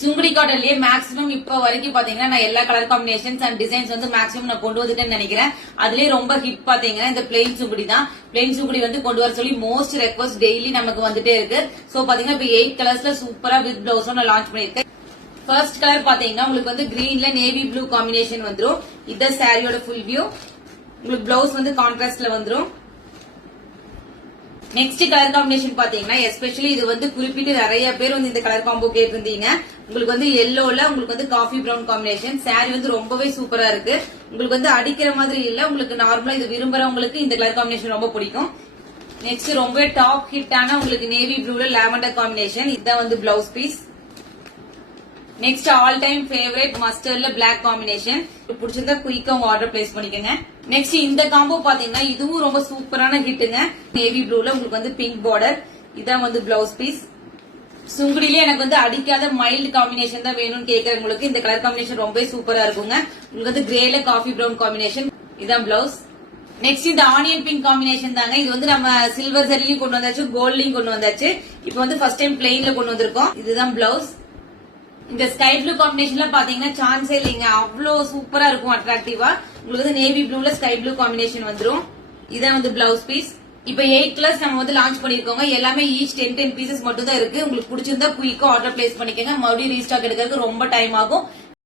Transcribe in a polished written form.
Sungudi காட்டன்லயே maximum இப்ப வரைக்கும் பாத்தீங்கன்னா நான் எல்லா கலர் காம்பினேஷன்ஸ் அண்ட் டிசைன்ஸ் வந்து மேக்ஸிமம் நான் கொண்டு வந்துட்டேன்னு நினைக்கிறேன். அதுலயே ரொம்ப ஹிட் பாத்தீங்கன்னா இந்த பிளெயின் சுங்குடி தான். பிளெயின் சுங்குடி வந்து கொண்டு வர சொல்லி மோஸ்ட் ரெக்வஸ்ட் டெய்லி நமக்கு வந்துட்டே இருக்கு. சோ பாத்தீங்கன்னா இப்ப 8 கலர்ஸ்ல சூப்பரா வித் பிளவுஸ் நான் லான்ச் பண்ணிருக்கேன். ஃபர்ஸ்ட் கலர் பாத்தீங்கன்னா உங்களுக்கு வந்து கிரீன்ல நேவி ப்ளூ காம்பினேஷன் வந்துரும். இத சாரியோட ஃபுல் வியூ. உங்களுக்கு பிளவுஸ் வந்து கான்ட்ராஸ்ட்ல வந்துரும். நெக்ஸ்ட் கலர் காம்பினேஷன் பாத்தீங்கன்னா எஸ்பெஷலி இது வந்து குறிப்பிட்டு நிறைய பேர் வந்து இந்த கலர் காம்போ கேட்டிருந்தீங்க. உங்களுக்கு வந்து எல்லோல உங்களுக்கு வந்து காஃபி பிரவுன் காம்பினேஷன். சாரி வந்து ரொம்பவே சூப்பரா இருக்கு. உங்களுக்கு வந்து அடிக்கிற மாதிரி இல்ல. உங்களுக்கு நார்மலா இது விரும்புறவங்களுக்கு இந்த கலர் காம்பினேஷன் ரொம்ப பிடிக்கும். நெக்ஸ்ட் ரொம்ப டாப் ஹிட்டான உங்களுக்கு நேவி ப்ளூல லாவெண்டர் காம்பினேஷன். இதுதான் வந்து blouse piece. Next all time favourite மஸ்டர்ட்ல பிளாக் காம்பினேஷன். பிடிச்சிருந்தா குயிக்கா உங்க ஆர்டர் பிளேஸ் பண்ணிக்கங்க. நெக்ஸ்ட் இந்த காம்போ பாத்தீங்கன்னா இதுவும் ரொம்ப சூப்பரான ஹிட்டுங்க. நேவி ப்ளூல உங்களுக்கு வந்து பிங்க் பார்டர். இதான் வந்து பிளவுஸ் பீஸ். சுங்குடியிலே எனக்கு வந்து அடிக்காத மைல்டு காம்பினேஷன் தான் வேணும்னு கேக்குறவங்களுக்கு இந்த கலர் காம்பினேஷன் ரொம்ப சூப்பரா இருக்குங்க. உங்களுக்கு வந்து கிரேல காஃபி பிரவுன் காம்பினேஷன். இதான் பிளவுஸ். நெக்ஸ்ட் இந்த ஆனியன் பிங்க் காம்பினேஷன் தாங்க. இது வந்து நம்ம சில்வர் ஜரிலையும் கொண்டு வந்தாச்சு, கோல்ட்லயும் கொண்டு வந்தாச்சு. இப்போ வந்து ஃபர்ஸ்ட் டைம் பிளெயின்ல கொண்டு வந்திருக்கோம். இதுதான் பிளவுஸ். இந்த ஸ்கை ப்ளூ காம்பினேஷன்ல பாத்தீங்கன்னா சான்ஸே இல்லைங்க. அவ்வளவு சூப்பரா இருக்கும், அட்ராக்டிவா. உங்களுக்கு வந்து நேவி ப்ளூல ஸ்கை ப்ளூ காம்பினேஷன் வந்துரும். இதான் வந்து பிளவுஸ் பீஸ். இப்ப 8 கலர்ஸ் நம்ம வந்து லான்ச் பண்ணிருக்கோங்க. எல்லாமே ஈச் 10 பீசஸ் மட்டும் தான் இருக்கு. உங்களுக்கு பிடிச்சிருந்தா குயிக்கா ஆர்டர் பிளேஸ் பண்ணிக்கோங்க. மறுபடியும் ரீஸ்டாக் எடுக்கிறதுக்கு ரொம்ப டைம் ஆகும்.